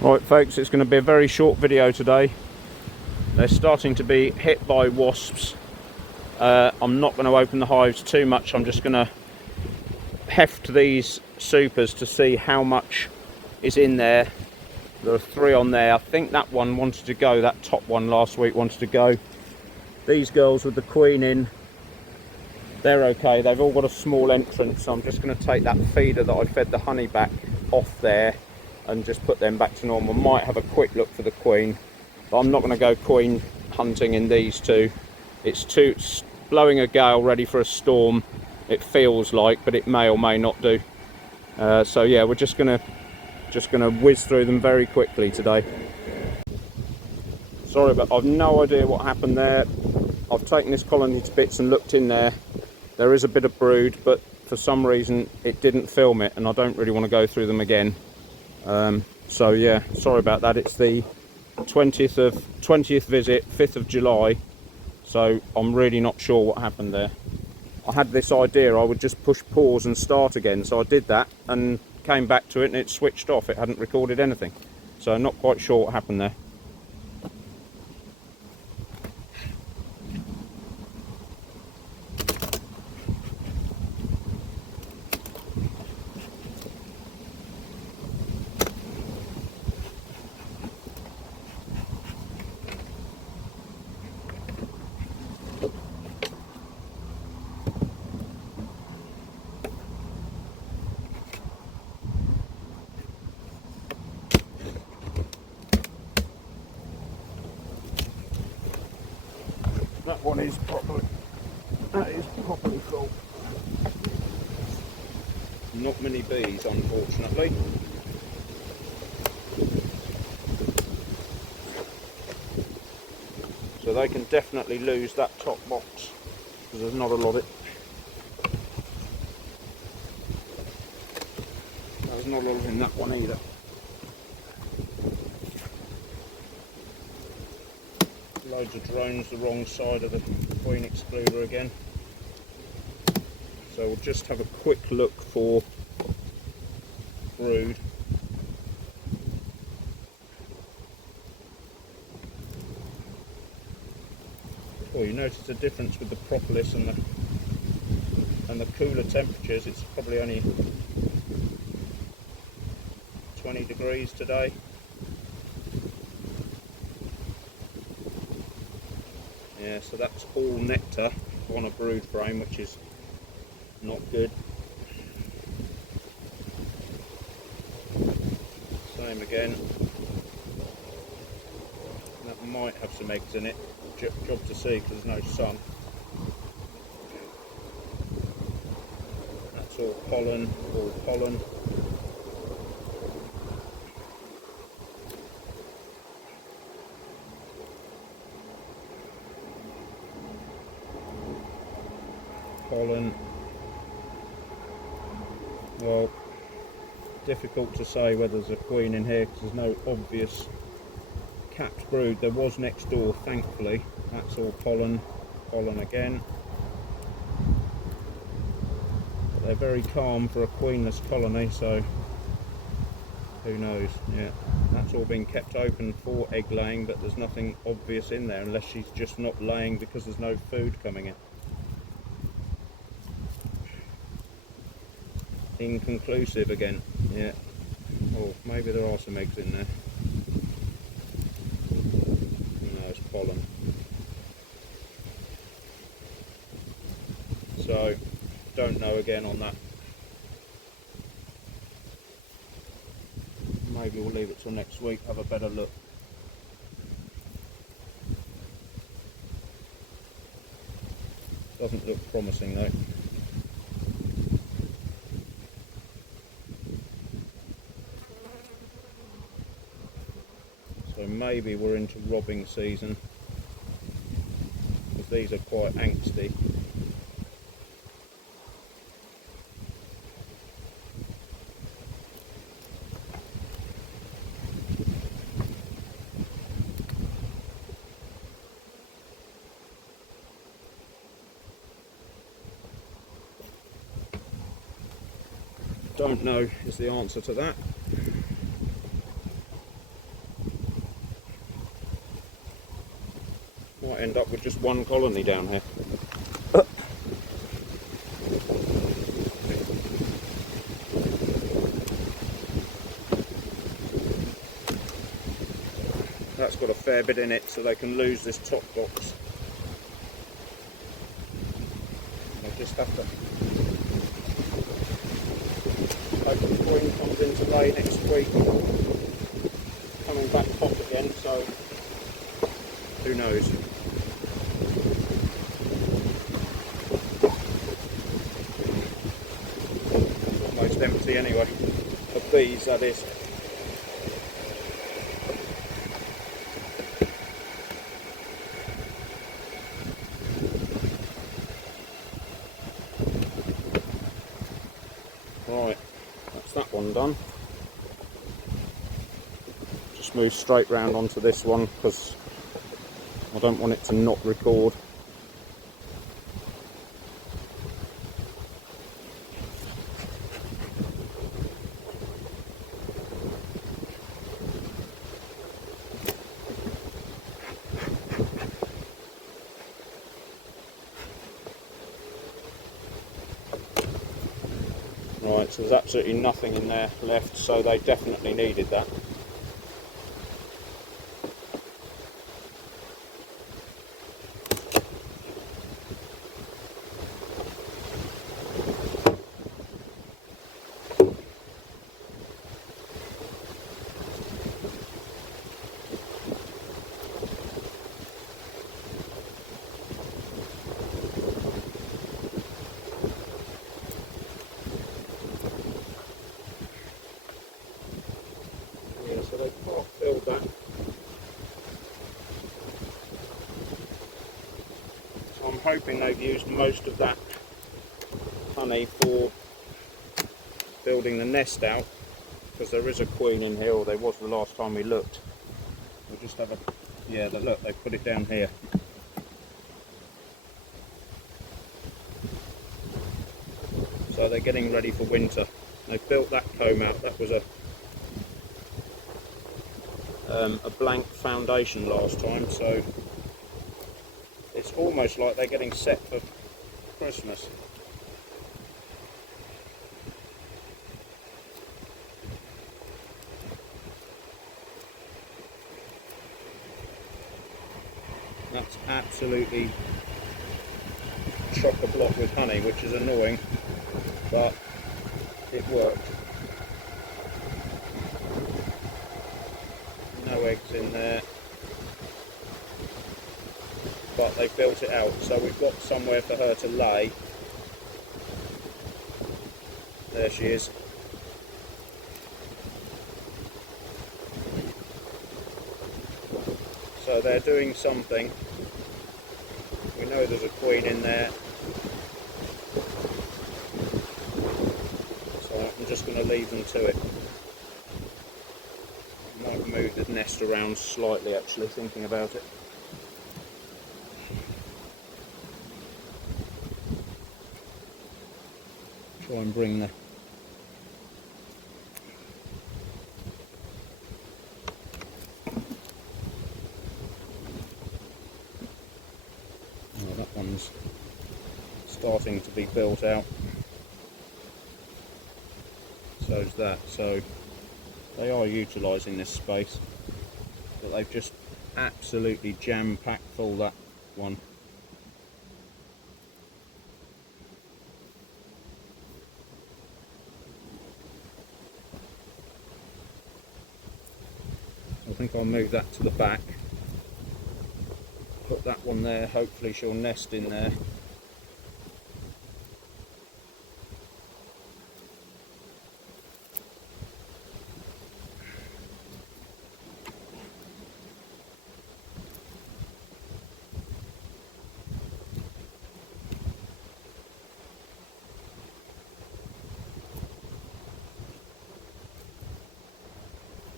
Right folks, it's going to be a very short video today. They're starting to be hit by wasps. I'm not going to open the hives too much. I'm just going to heft these supers to see how much is in there. There are 3 on there. I think that one wanted to go, that top one last week wanted to go. These girls with the queen in, they're okay. They've all got a small entrance, so I'm just going to take that feeder that I fed the honey back off there and just put them back to normal. Might have a quick look for the queen, but I'm not going to go queen hunting in these two. It's blowing a gale, ready for a storm, it feels like, but it may or may not do. So yeah, we're just gonna whiz through them very quickly today. Sorry, but I've no idea what happened there. I've taken this colony to bits and looked in there. There is a bit of brood, but for some reason it didn't film it, and I don't really want to go through them again. So yeah, sorry about that. It's the 20th visit, 5th of July, so I'm really not sure what happened there. I had this idea I would just push pause and start again, so I did that and came back to it and it switched off. It hadn't recorded anything, so I'm not quite sure what happened there. That is properly full. Not many bees, unfortunately. So they can definitely lose that top box because there's not a lot of it. There's not a lot in that one either. Loads of drones the wrong side of the queen excluder again. So we'll just have a quick look for brood. Oh, you notice the difference with the propolis and the cooler temperatures. It's probably only 20 degrees today. Yeah, so that's all nectar on a brood frame, which is not good. Same again. That might have some eggs in it. Job to see because there's no sun. That's all pollen, all pollen. Pollen. Well, difficult to say whether there's a queen in here because there's no obvious capped brood. There was next door, thankfully. That's all pollen, pollen again. But they're very calm for a queenless colony, so who knows? Yeah, that's all been kept open for egg laying, but there's nothing obvious in there unless she's just not laying because there's no food coming in. Inconclusive again. Yeah. Oh, maybe there are some eggs in there. No, it's pollen. So, don't know again on that. Maybe we'll leave it till next week, have a better look. Doesn't look promising though. So maybe we're into robbing season, because these are quite angsty. Don't know is the answer to that. Might end up with just one colony down here. That's got a fair bit in it, so they can lose this top box. I'll just have to hope the queen comes into lay next week. Coming back top again, so who knows. Almost empty anyway, of bees that is. Right, that's that one done. Just move straight round onto this one because I don't want it to not record. Right, so there's absolutely nothing in there left, so they definitely needed that. So they can't fill that. So I'm hoping they've used most of that honey for building the nest out, because there is a queen in here, or there was the last time we looked. We'll just have a, yeah, look, they put it down here. So they're getting ready for winter. They built that comb out. That was a blank foundation last time, so it's almost like they're getting set for Christmas. That's absolutely chock-a-block with honey, which is annoying, but it worked. No eggs in there, but they built it out, so we've got somewhere for her to lay. There she is. So they're doing something. We know there's a queen in there, so I'm just going to leave them to it. Might move the nest around slightly, actually, thinking about it. Try and bring the that one's starting to be built out. So's that. So they are utilising this space, but they've just absolutely jam-packed full that one. I think I'll move that to the back. Put that one there, hopefully she'll nest in there.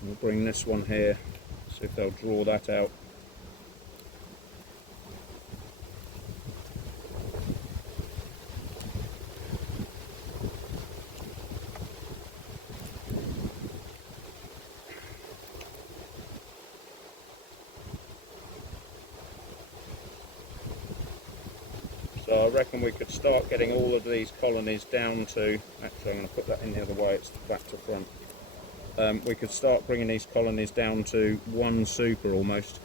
We'll bring this one here, see if they'll draw that out. So I reckon we could start getting all of these colonies down to, actually I'm going to put that in the other way, it's back to front. We could start bringing these colonies down to one super almost.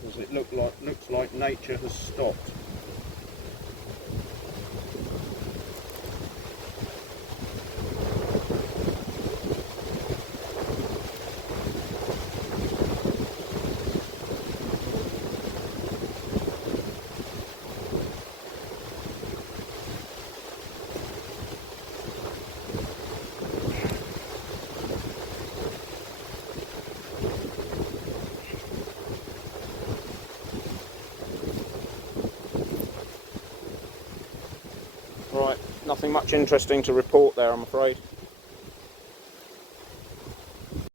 Because it looks like nature has stopped. Right, nothing much interesting to report there, I'm afraid.